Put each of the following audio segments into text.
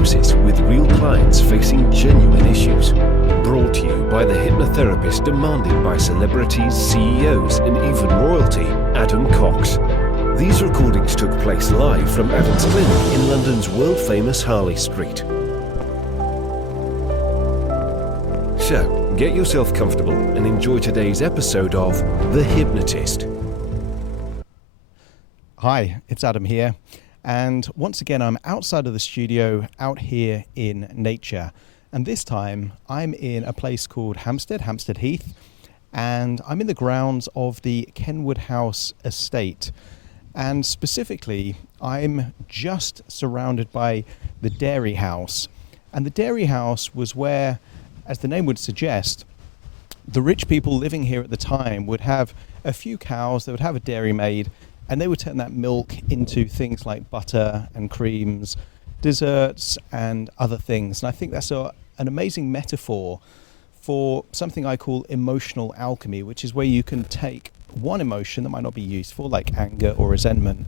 hypnosis with real clients facing genuine issues. Brought to you by the hypnotherapist demanded by celebrities, CEOs, and even royalty, Adam Cox. These recordings took place live from Adam's clinic in London's world-famous Harley Street. So, get yourself comfortable and enjoy today's episode of The Hypnotist. Hi, it's Adam here, and once again I'm outside of the studio, out here in nature, and this time I'm in a place called Hampstead Heath, and I'm in the grounds of the Kenwood House estate, and specifically I'm just surrounded by the dairy house, and the dairy house was where, as the name would suggest, the rich people living here at the time would have a few cows, they would have a dairymaid, and they would turn that milk into things like butter and creams, desserts and other things. And I think that's an amazing metaphor for something I call emotional alchemy, which is where you can take one emotion that might not be useful, like anger or resentment,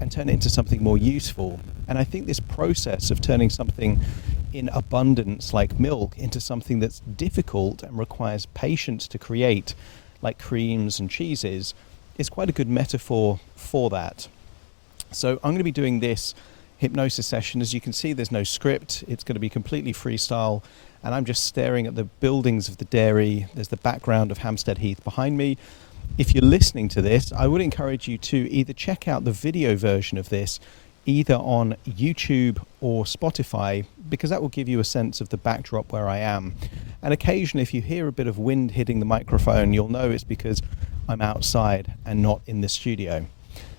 and turn it into something more useful. And I think this process of turning something in abundance, like milk, into something that's difficult and requires patience to create, like creams and cheeses, is quite a good metaphor for that. So I'm going to be doing this hypnosis session. As you can see, there's no script. It's going to be completely freestyle, and I'm just staring at the buildings of the dairy. There's the background of Hampstead Heath behind me. If you're listening to this, I would encourage you to either check out the video version of this, either on YouTube or Spotify, because that will give you a sense of the backdrop where I am. And occasionally, if you hear a bit of wind hitting the microphone, you'll know it's because I'm outside and not in the studio.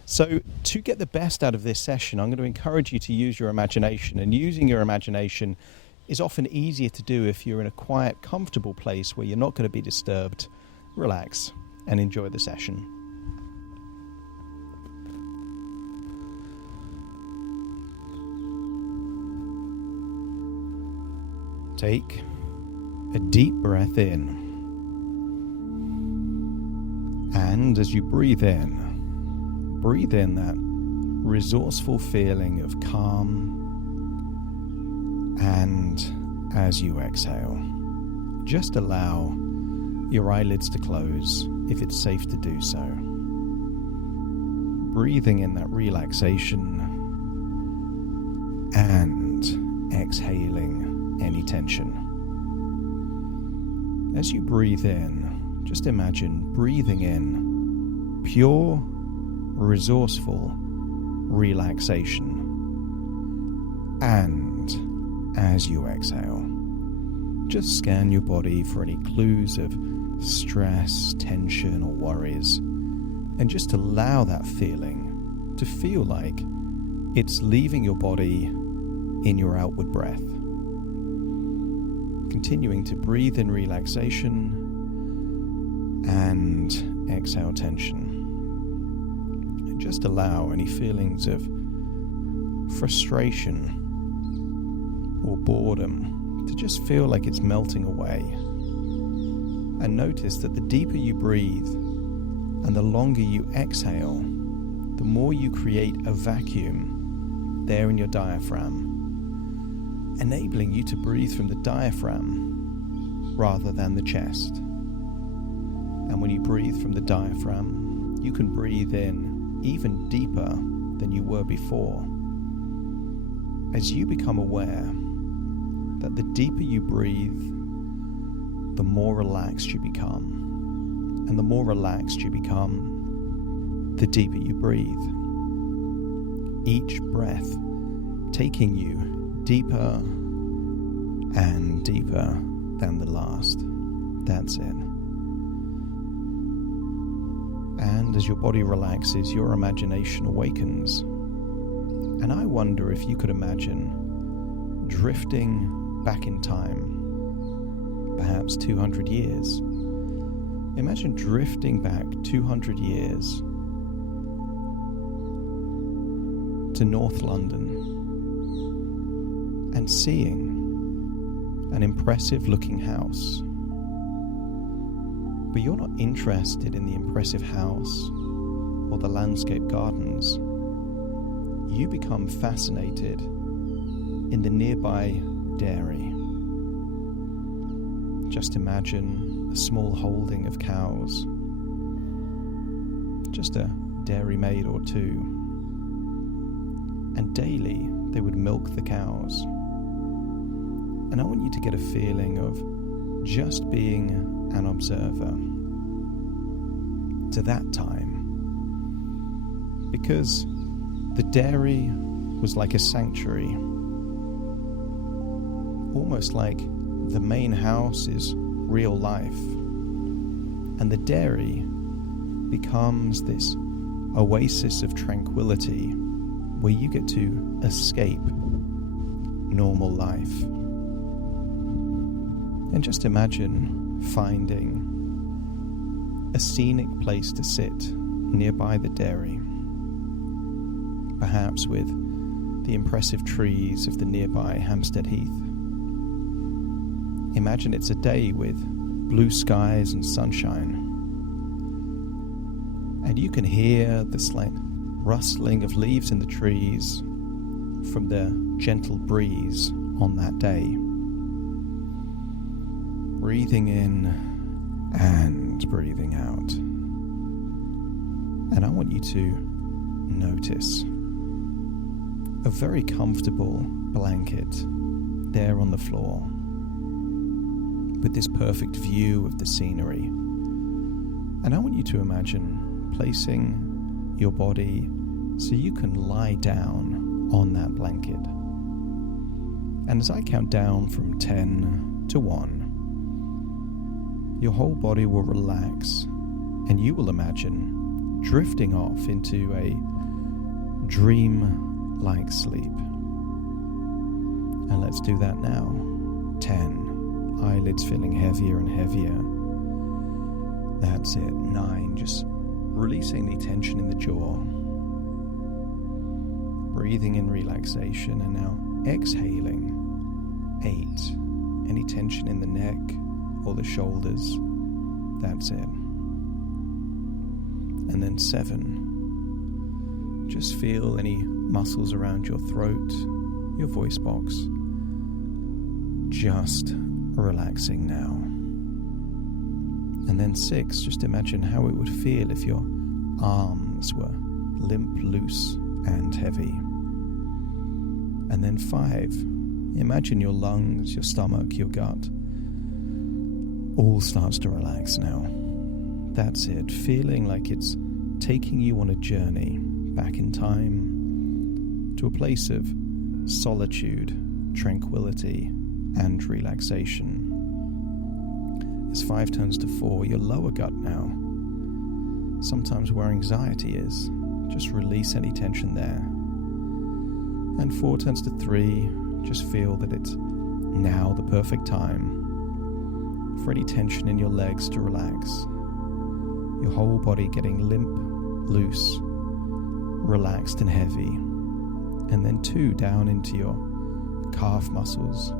So to get the best out of this session, I'm going to encourage you to use your imagination, and using your imagination is often easier to do if you're in a quiet, comfortable place where you're not going to be disturbed. Relax and enjoy the session. Take a deep breath in. And as you breathe in that resourceful feeling of calm. And as you exhale, just allow your eyelids to close if it's safe to do so. Breathing in that relaxation and exhaling any tension. As you breathe in, just imagine breathing in pure, resourceful relaxation. And as you exhale, just scan your body for any clues of stress, tension, or worries, and just allow that feeling to feel like it's leaving your body in your outward breath. Continuing to breathe in relaxation and exhale tension. And just allow any feelings of frustration or boredom to just feel like it's melting away. And notice that the deeper you breathe and the longer you exhale, the more you create a vacuum there in your diaphragm, enabling you to breathe from the diaphragm rather than the chest. And when you breathe from the diaphragm, you can breathe in even deeper than you were before. As you become aware that the deeper you breathe, the more relaxed you become. And the more relaxed you become, the deeper you breathe. Each breath taking you deeper and deeper than the last. That's it. And as your body relaxes, your imagination awakens. And I wonder if you could imagine drifting back in time, perhaps 200 years. Imagine drifting back 200 years to North London and seeing an impressive looking house. But you're not interested in the impressive house or the landscape gardens. You become fascinated in the nearby dairy. Just imagine a small holding of cows, just a dairy maid or two, and daily they would milk the cows. And I want you to get a feeling of just being an observer to that time, because the dairy was like a sanctuary, almost like the main house is real life, and the dairy becomes this oasis of tranquility where you get to escape normal life. And just imagine finding a scenic place to sit nearby the dairy, perhaps with the impressive trees of the nearby Hampstead Heath. Imagine it's a day with blue skies and sunshine, and you can hear the slight rustling of leaves in the trees from the gentle breeze on that day. Breathing in and breathing out. And I want you to notice a very comfortable blanket there on the floor with this perfect view of the scenery. And I want you to imagine placing your body so you can lie down on that blanket. And as I count down from 10 to 1, your whole body will relax, and you will imagine drifting off into a dream-like sleep. And let's do that now. 10, eyelids feeling heavier and heavier. That's it. 9, just releasing the tension in the jaw. Breathing in relaxation, and now exhaling. 8, any tension in the neck or the shoulders, that's it. And then 7, just feel any muscles around your throat, your voice box, just relaxing now. And then 6, just imagine how it would feel if your arms were limp, loose, and heavy. And then 5, imagine your lungs, your stomach, your gut, all starts to relax now. That's it, feeling like it's taking you on a journey back in time to a place of solitude, tranquility, and relaxation. As 5 turns to 4, your lower gut now, sometimes where anxiety is, just release any tension there. And 4 turns to 3, just feel that it's now the perfect time for any tension in your legs to relax. Your whole body getting limp, loose, relaxed and heavy. And then 2 down into your calf muscles.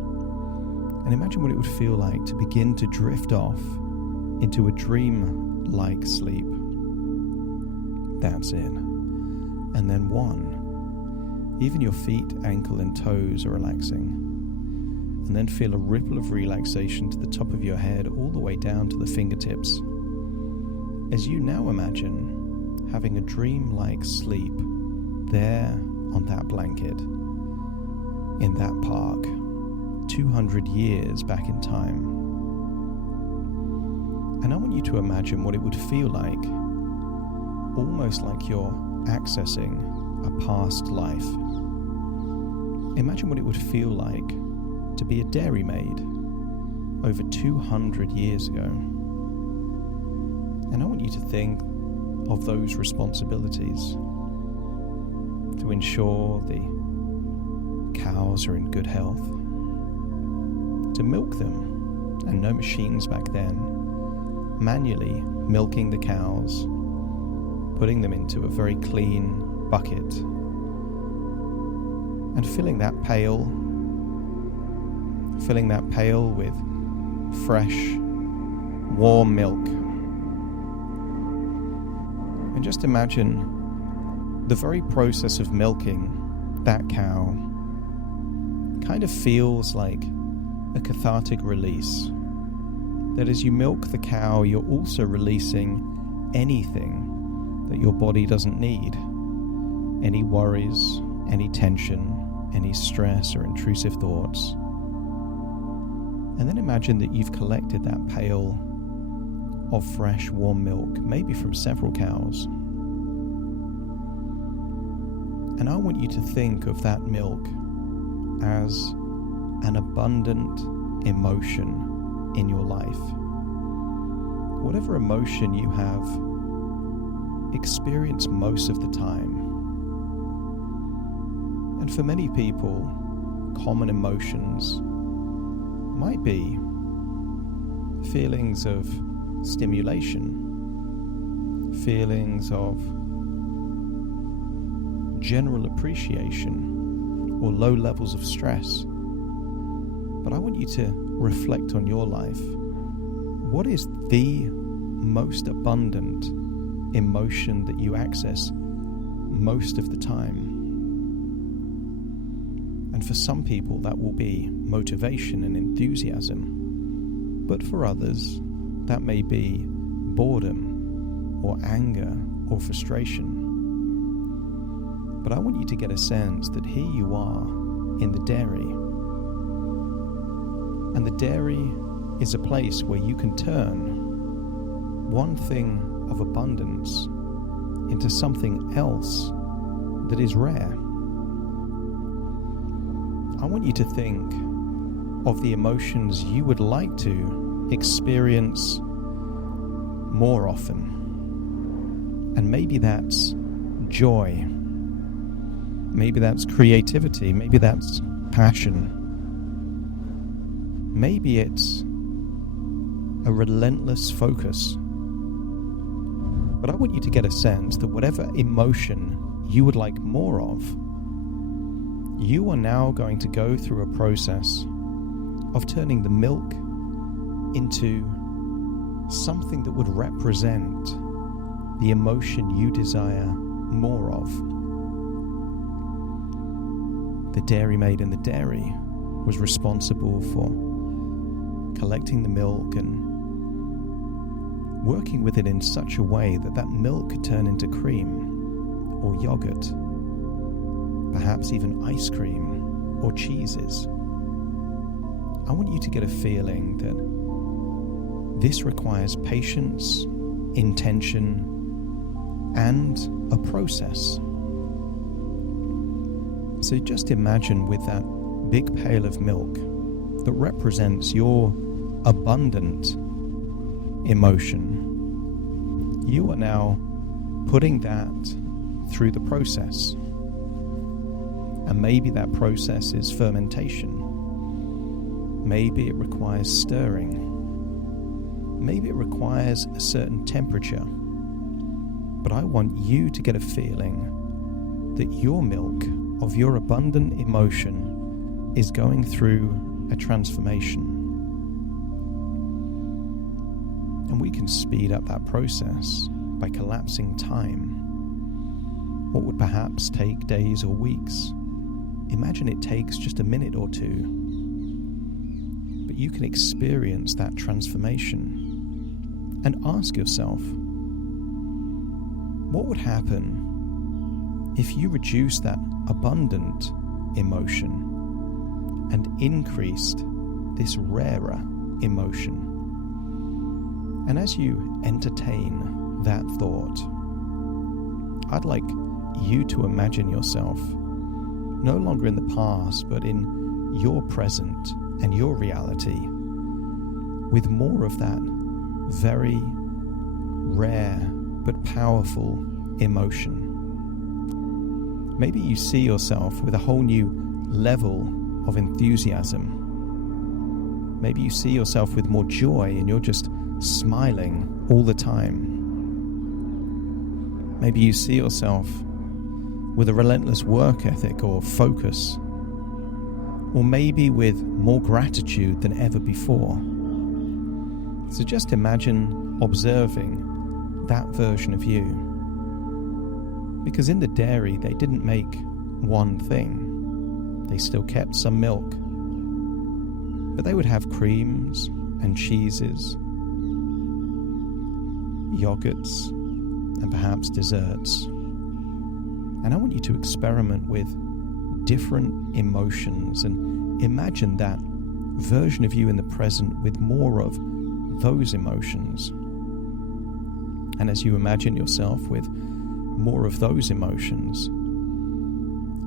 And imagine what it would feel like to begin to drift off into a dream-like sleep. That's it. And then 1, even your feet, ankle and toes are relaxing. And then feel a ripple of relaxation to the top of your head all the way down to the fingertips. As you now imagine having a dream-like sleep there on that blanket, in that park, 200 years back in time. And I want you to imagine what it would feel like, almost like you're accessing a past life. Imagine what it would feel like to be a dairymaid over 200 years ago. And I want you to think of those responsibilities to ensure the cows are in good health, to milk them, and no machines back then, manually milking the cows, putting them into a very clean bucket, and filling that pail with fresh, warm milk. And just imagine the very process of milking that cow kind of feels like a cathartic release. That as you milk the cow, you're also releasing anything that your body doesn't need. Any worries, any tension, any stress or intrusive thoughts. And then imagine that you've collected that pail of fresh, warm milk, maybe from several cows. And I want you to think of that milk as an abundant emotion in your life. Whatever emotion you have experienced most of the time. And for many people, common emotions might be feelings of stimulation, feelings of general appreciation, or low levels of stress. But I want you to reflect on your life. What is the most abundant emotion that you access most of the time? And for some people that will be motivation and enthusiasm. But for others, that may be boredom or anger or frustration. But I want you to get a sense that here you are in the dairy. And the dairy is a place where you can turn one thing of abundance into something else that is rare. I want you to think of the emotions you would like to experience more often. And maybe that's joy. Maybe that's creativity. Maybe that's passion. Maybe it's a relentless focus. But I want you to get a sense that whatever emotion you would like more of, you are now going to go through a process of turning the milk into something that would represent the emotion you desire more of. The dairymaid in the dairy was responsible for collecting the milk and working with it in such a way that that milk could turn into cream or yogurt, perhaps even ice cream or cheeses. I want you to get a feeling that this requires patience, intention, and a process. So just imagine with that big pail of milk that represents your abundant emotion, you are now putting that through the process. And maybe that process is fermentation. Maybe it requires stirring. Maybe it requires a certain temperature. But I want you to get a feeling that your milk of your abundant emotion is going through a transformation. And we can speed up that process by collapsing time. What would perhaps take days or weeks, imagine it takes just a minute or two. But you can experience that transformation and ask yourself, what would happen if you reduced that abundant emotion and increased this rarer emotion? And as you entertain that thought, I'd like you to imagine yourself no longer in the past, but in your present and your reality, with more of that very rare but powerful emotion. Maybe you see yourself with a whole new level of enthusiasm. Maybe you see yourself with more joy and you're just smiling all the time. Maybe you see yourself with a relentless work ethic or focus, or maybe with more gratitude than ever before. So just imagine observing that version of you. Because in the dairy, they didn't make one thing. they still kept some milk, but they would have creams and cheeses, yogurts, and perhaps desserts. And I want you to experiment with different emotions and imagine that version of you in the present with more of those emotions. And as you imagine yourself with more of those emotions,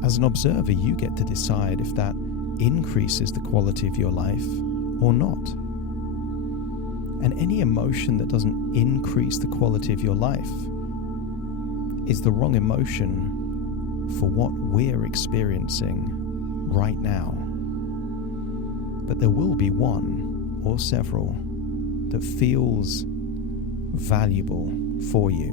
as an observer, you get to decide if that increases the quality of your life or not. And any emotion that doesn't increase the quality of your life is the wrong emotion for what we're experiencing right now. But there will be one or several that feels valuable for you.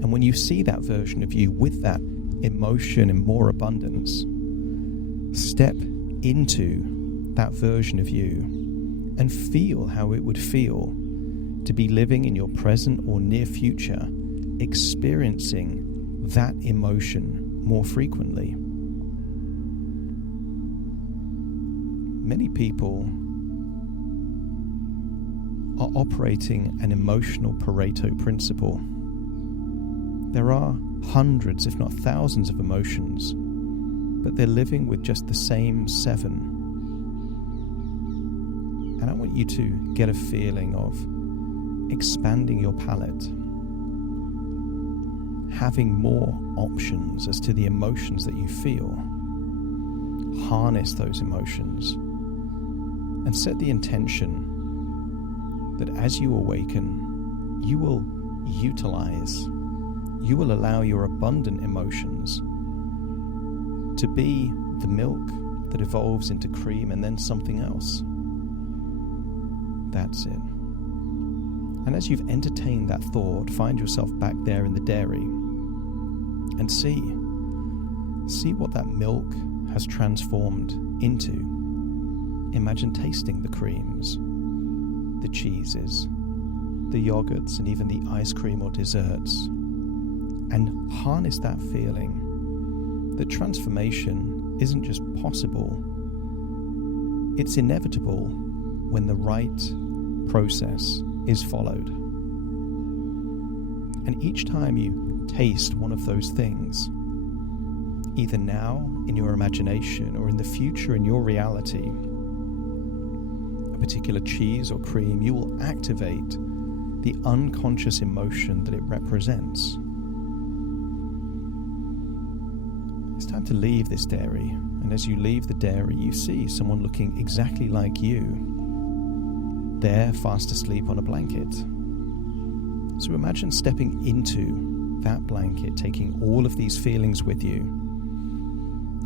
And when you see that version of you with that emotion in more abundance, step into that version of you and feel how it would feel to be living in your present or near future, experiencing that emotion more frequently. Many people are operating an emotional Pareto principle. There are hundreds, if not thousands, of emotions, but they're living with just the same 7. And I want you to get a feeling of expanding your palette, having more options as to the emotions that you feel. Harness those emotions and set the intention that as you awaken, you will utilize, you will allow your abundant emotions to be the milk that evolves into cream and then something else. That's it. And as you've entertained that thought, find yourself back there in the dairy and see what that milk has transformed into. Imagine tasting the creams, the cheeses, the yogurts, and even the ice cream or desserts, and harness that feeling that transformation isn't just possible, it's inevitable when the right process is followed. And each time you taste one of those things, either now in your imagination or in the future in your reality, a particular cheese or cream, you will activate the unconscious emotion that it represents. It's time to leave this dairy, and as you leave the dairy, you see someone looking exactly like you, there fast asleep on a blanket. So imagine stepping into that blanket, taking all of these feelings with you.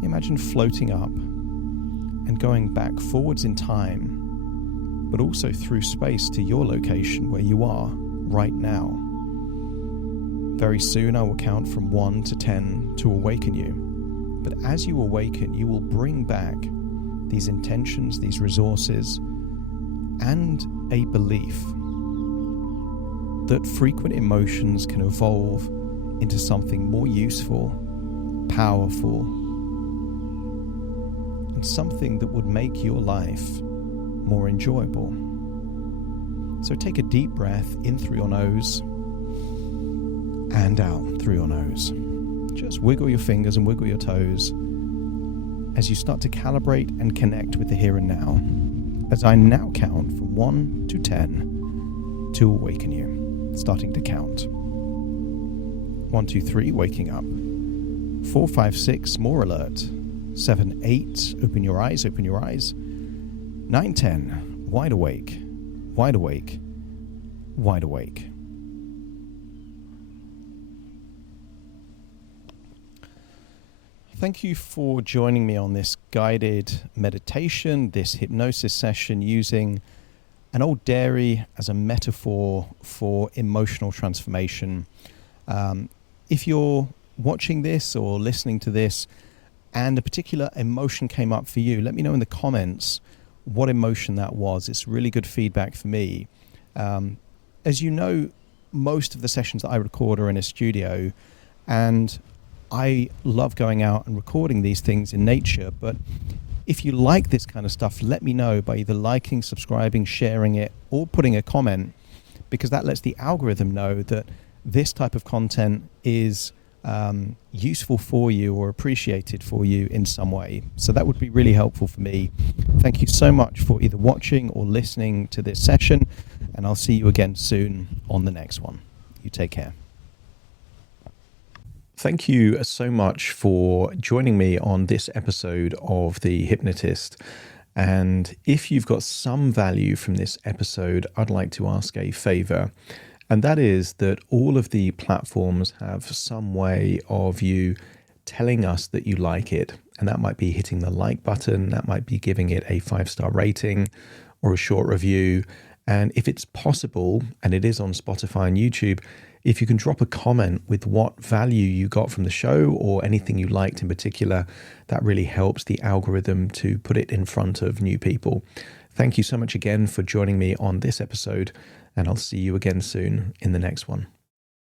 Imagine floating up and going back forwards in time, but also through space to your location where you are right now. Very soon I will count from 1 to 10 to awaken you. But as you awaken, you will bring back these intentions, these resources, and a belief that frequent emotions can evolve into something more useful, powerful, and something that would make your life more enjoyable. So take a deep breath in through your nose and out through your nose. Just wiggle your fingers and wiggle your toes as you start to calibrate and connect with the here and now. As I now count from 1 to 10 to awaken you. Starting to count. 1, 2, 3, waking up. 4, 5, 6, more alert. 7, 8, open your eyes, open your eyes. 9, 10, wide awake, wide awake, wide awake. Thank you for joining me on this guided meditation, this hypnosis session using an old dairy as a metaphor for emotional transformation. If you're watching this or listening to this and a particular emotion came up for you, let me know in the comments what emotion that was. It's really good feedback for me. As you know, most of the sessions that I record are in a studio, and I love going out and recording these things in nature, but if you like this kind of stuff, let me know by either liking, subscribing, sharing it, or putting a comment, because that lets the algorithm know that this type of content is useful for you or appreciated for you in some way. So that would be really helpful for me. Thank you so much for either watching or listening to this session, and I'll see you again soon on the next one. You take care. Thank you so much for joining me on this episode of The Hypnotist. And if you've got some value from this episode, I'd like to ask a favor. And that is that all of the platforms have some way of you telling us that you like it. And that might be hitting the like button, that might be giving it a 5-star rating or a short review. And if it's possible, and it is on Spotify and YouTube, if you can drop a comment with what value you got from the show or anything you liked in particular, that really helps the algorithm to put it in front of new people. Thank you so much again for joining me on this episode, and I'll see you again soon in the next one.